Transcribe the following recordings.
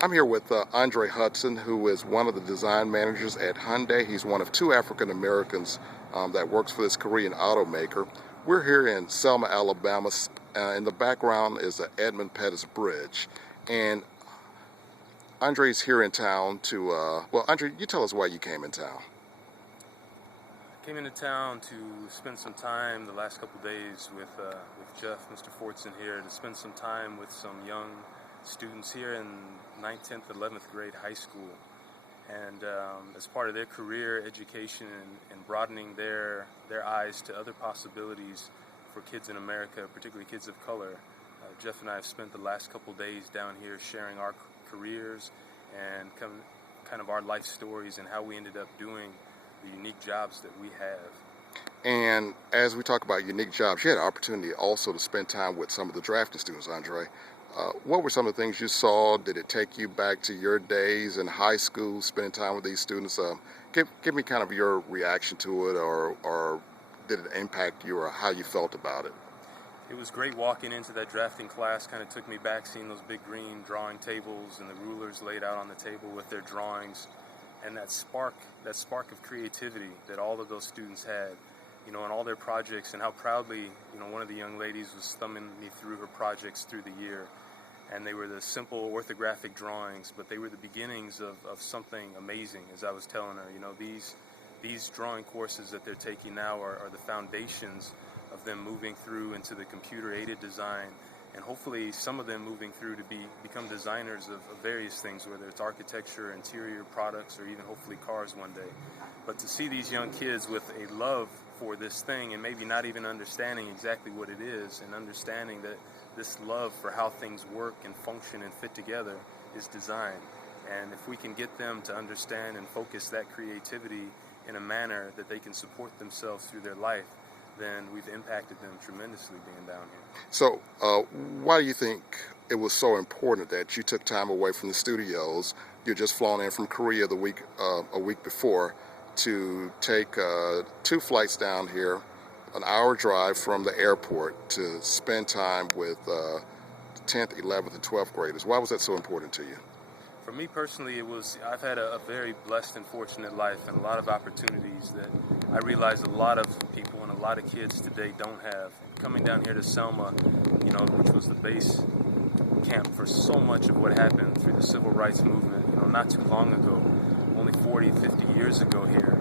I'm here with Andre Hudson, who is one of the design managers at Hyundai. He's one of two African Americans that works for this Korean automaker. We're here in Selma, Alabama. In the background is the Edmund Pettus Bridge. And Andre's here in town to, well, Andre, you tell us why you came in town. I came into town to spend some time the last couple days with Jeff, Mr. Fortson here, to spend some time with some young students here in 9th, 10th, 11th grade high school. And as part of their career education and broadening their eyes to other possibilities for kids in America, particularly kids of color, Jeff and I have spent the last couple days down here sharing our careers and kind of our life stories and how we ended up doing the unique jobs that we have. And as we talk about unique jobs, you had an opportunity also to spend time with some of the drafting students, Andre. What were some of the things you saw? Did it take you back to your days in high school, spending time with these students? Give me kind of your reaction to it, or did it impact you, or how you felt about it? It was great walking into that drafting class. Kind of took me back, seeing those big green drawing tables and the rulers laid out on the table with their drawings, and that spark of creativity that all of those students had, you know, in all their projects, and how proudly, you know, one of the young ladies was thumbing me through her projects through the year. And they were the simple orthographic drawings, but they were the beginnings of something amazing, as I was telling her. You know, these drawing courses that they're taking now are the foundations of them moving through into the computer-aided design, and hopefully some of them moving through to become designers of various things, whether it's architecture, interior products, or even hopefully cars one day. But to see these young kids with a love for this thing, and maybe not even understanding exactly what it is, and understanding that this love for how things work and function and fit together is design. And if we can get them to understand and focus that creativity in a manner that they can support themselves through their life, then we've impacted them tremendously being down here. So why do you think it was so important that you took time away from the studios? You're just flown in from Korea a week before, to take 2 flights down here, an hour drive from the airport, to spend time with 10th, 11th, and 12th graders. Why was that so important to you? For me personally, I've had a very blessed and fortunate life, and a lot of opportunities that I realize a lot of people and a lot of kids today don't have. Coming down here to Selma, you know, which was the base camp for so much of what happened through the civil rights movement, you know, not too long ago, only 40, 50 years ago here.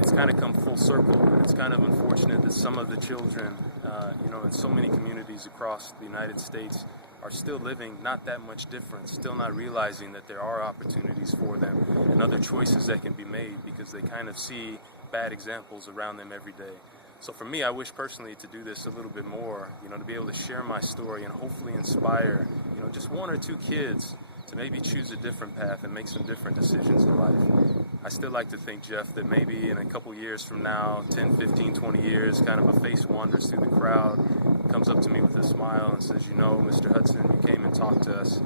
It's kind of come full circle, and it's kind of unfortunate that some of the children, you know, in so many communities across the United States are still living not that much different, still not realizing that there are opportunities for them and other choices that can be made, because they kind of see bad examples around them every day. So for me, I wish personally to do this a little bit more, you know, to be able to share my story and hopefully inspire, you know, just 1 or 2 kids to maybe choose a different path and make some different decisions in life. I still like to think, Jeff, that maybe in a couple years from now, 10, 15, 20 years, kind of a face wanders through the crowd, comes up to me with a smile and says, you know, Mr. Hudson, you came and talked to us,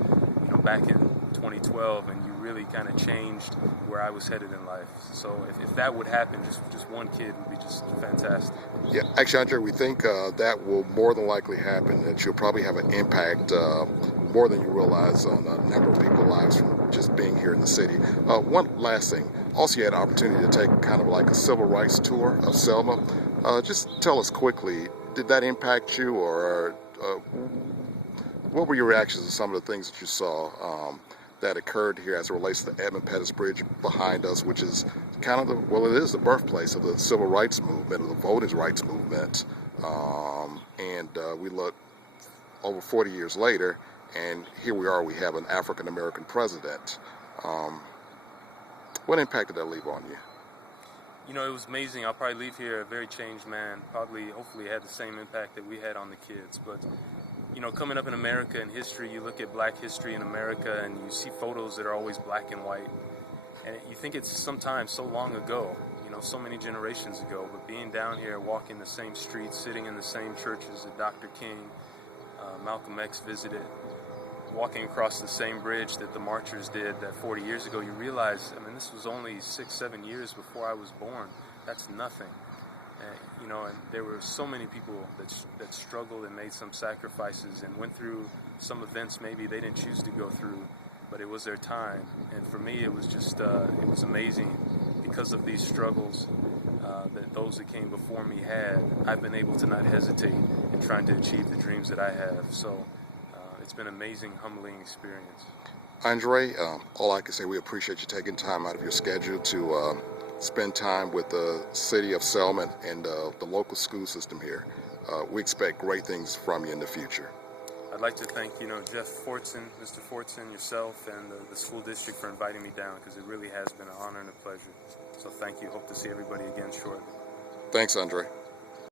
you know, back in 2012, and you really kind of changed where I was headed in life. So if that would happen, just 1 kid would be just fantastic. Yeah, actually, Andre, we think that will more than likely happen, that you'll probably have an impact more than you realize on a number of people's lives from just being here in the city. One last thing. Also, you had an opportunity to take kind of like a civil rights tour of Selma. Just tell us quickly, did that impact you, or what were your reactions to some of the things that you saw that occurred here as it relates to the Edmund Pettus Bridge behind us, which is kind of it is the birthplace of the civil rights movement, of the voting rights movement. And we look over 40 years later, and here we are, we have an African American president. What impact did that leave on you? You know, it was amazing. I'll probably leave here a very changed man. Hopefully had the same impact that we had on the kids. But, you know, coming up in America in history, you look at black history in America and you see photos that are always black and white. And you think it's sometimes so long ago, you know, so many generations ago. But being down here, walking the same streets, sitting in the same churches that Dr. King, Malcolm X visited, walking across the same bridge that the marchers did that 40 years ago, you realize, I mean, this was only 6, 7 years before I was born. That's nothing. You know, and there were so many people that struggled and made some sacrifices and went through some events maybe they didn't choose to go through, but it was their time. And for me, it was just, it was amazing because of these struggles that those that came before me had. I've been able to not hesitate in trying to achieve the dreams that I have. So it's been an amazing, humbling experience. Andre, all I can say, we appreciate you taking time out of your schedule to spend time with the City of Selma and the local school system here. We expect great things from you in the future. I'd like to thank, Jeff Fortson, Mr. Fortson, yourself, and the school district for inviting me down, because it really has been an honor and a pleasure. So thank you. Hope to see everybody again shortly. Thanks, Andre.